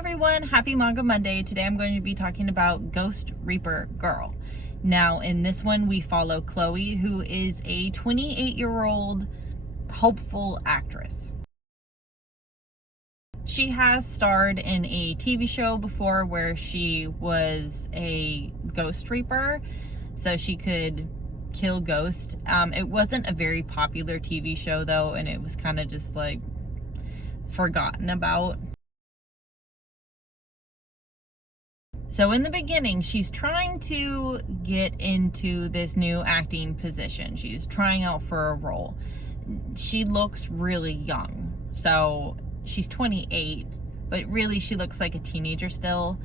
everyone, happy Manga Monday. Today I'm going to be talking about Ghost Reaper Girl. Now in this one we follow Chloe, who is a 28-year-old hopeful actress. She has starred in a TV show before where she was a ghost reaper, so she could kill ghosts. It wasn't a very popular TV show though, and it was kind of just like forgotten about. So in the beginning, she's trying to get into this new acting position. She's trying out for a role. She looks really young. So she's 28, but really she looks like a teenager still.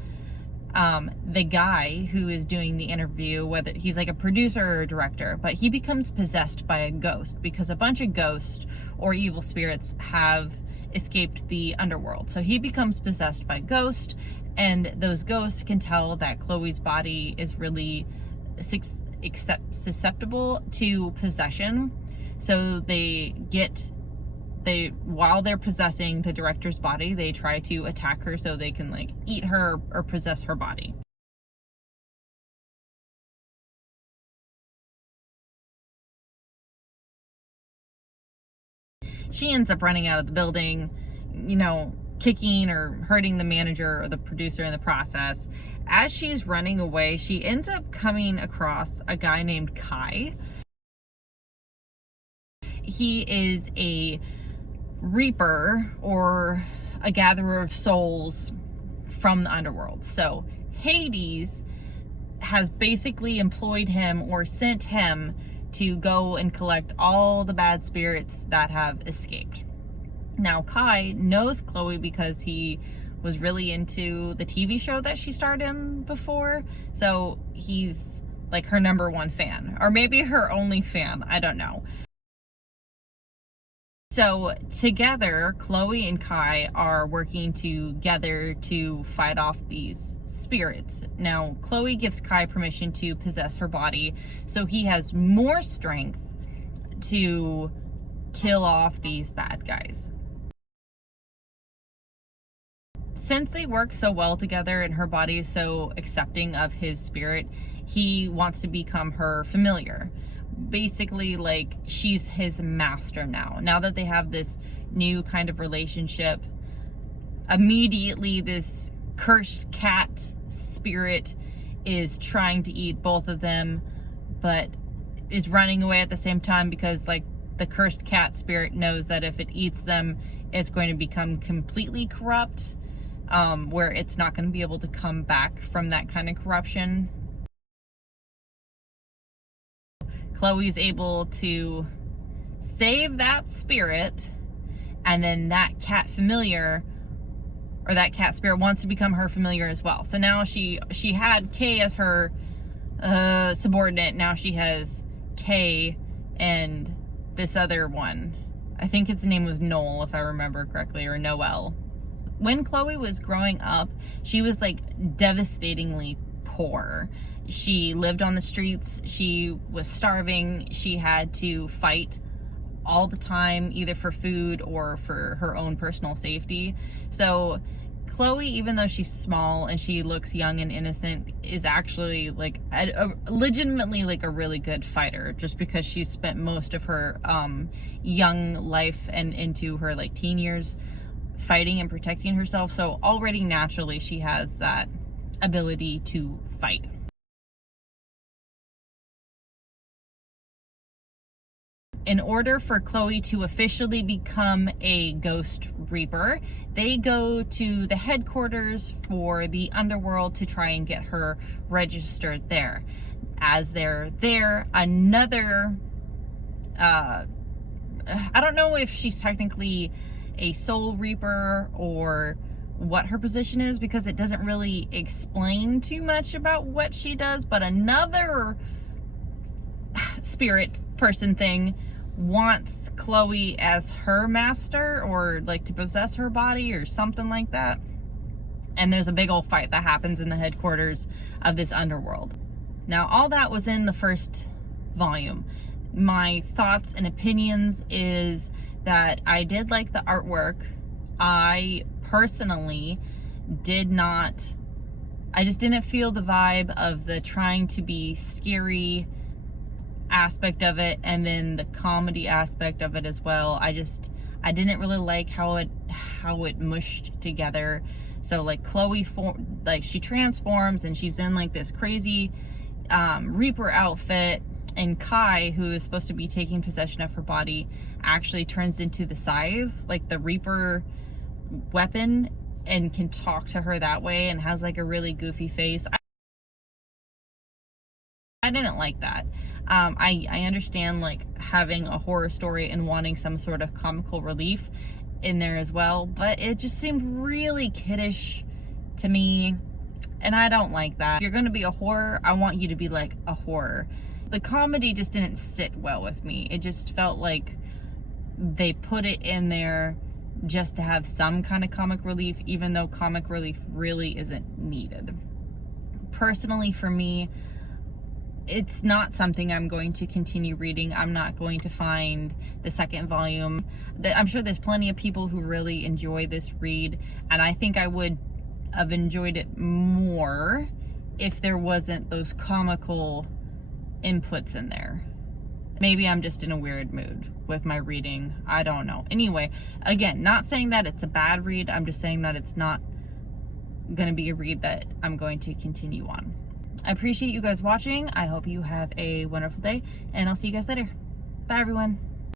The guy who is doing the interview, whether he's like a producer or a director, but he becomes possessed by a ghost because a bunch of ghosts or evil spirits have escaped the underworld. So he becomes possessed by ghosts, and those ghosts can tell that Chloe's body is really susceptible to possession. So while they're possessing the director's body, they try to attack her so they can like eat her or possess her body. She ends up running out of the building, kicking or hurting the manager or the producer in the process. As she's running away, she ends up coming across a guy named Kai. He is a reaper or a gatherer of souls from the underworld. So Hades has basically employed him or sent him to go and collect all the bad spirits that have escaped. Now Kai knows Chloe because he was really into the TV show that she starred in before. So he's like her #1 fan, or maybe her only fan, I don't know. So together, Chloe and Kai are working together to fight off these spirits. Now, Chloe gives Kai permission to possess her body, so he has more strength to kill off these bad guys. Since they work so well together and her body is so accepting of his spirit, he wants to become her familiar. Basically, like, she's his master now. Now that they have this new kind of relationship, immediately this cursed cat spirit is trying to eat both of them, but is running away at the same time because, like, the cursed cat spirit knows that if it eats them, it's going to become completely corrupt, where it's not going to be able to come back from that kind of corruption. Chloe's able to save that spirit, and then that cat familiar, or that cat spirit, wants to become her familiar as well. So now she had Kay as her subordinate. Now she has Kay and this other one. I think its name was Noel, if I remember correctly, or Noel. When Chloe was growing up, she was like devastatingly poor. She lived on the streets. She was starving. She had to fight all the time, either for food or for her own personal safety. So Chloe, even though she's small and she looks young and innocent, is actually like legitimately like a really good fighter, just because she's spent most of her young life and into her like teen years fighting and protecting herself. So already naturally she has that ability to fight. In order for Chloe to officially become a ghost reaper, they go to the headquarters for the underworld to try and get her registered there. As they're there, another, I don't know if she's technically a soul reaper or what her position is, because it doesn't really explain too much about what she does, but another spirit person thing wants Chloe as her master, or like to possess her body or something like that. And there's a big old fight that happens in the headquarters of this underworld. Now, all that was in the first volume. My thoughts and opinions is that I did like the artwork. I personally I just didn't feel the vibe of the trying to be scary aspect of it, and then the comedy aspect of it as well. I didn't really like how it mushed together. So like Chloe she transforms and she's in like this crazy Reaper outfit, and Kai, who is supposed to be taking possession of her body, actually turns into the scythe, like the Reaper weapon, and can talk to her that way and has like a really goofy face. I didn't like that. I understand like having a horror story and wanting some sort of comical relief in there as well, but it just seemed really kiddish to me, and I don't like that. If you're gonna be a horror, I want you to be like a horror. The comedy just didn't sit well with me. It just felt like they put it in there just to have some kind of comic relief, even though comic relief really isn't needed. Personally, for me, it's not something I'm going to continue reading. I'm not going to find the second volume. I'm sure there's plenty of people who really enjoy this read, and I think I would have enjoyed it more if there wasn't those comical inputs in there. Maybe I'm just in a weird mood with my reading. I don't know. Anyway, again, not saying that it's a bad read. I'm just saying that it's not going to be a read that I'm going to continue on. I appreciate you guys watching. I hope you have a wonderful day, and I'll see you guys later. Bye, everyone.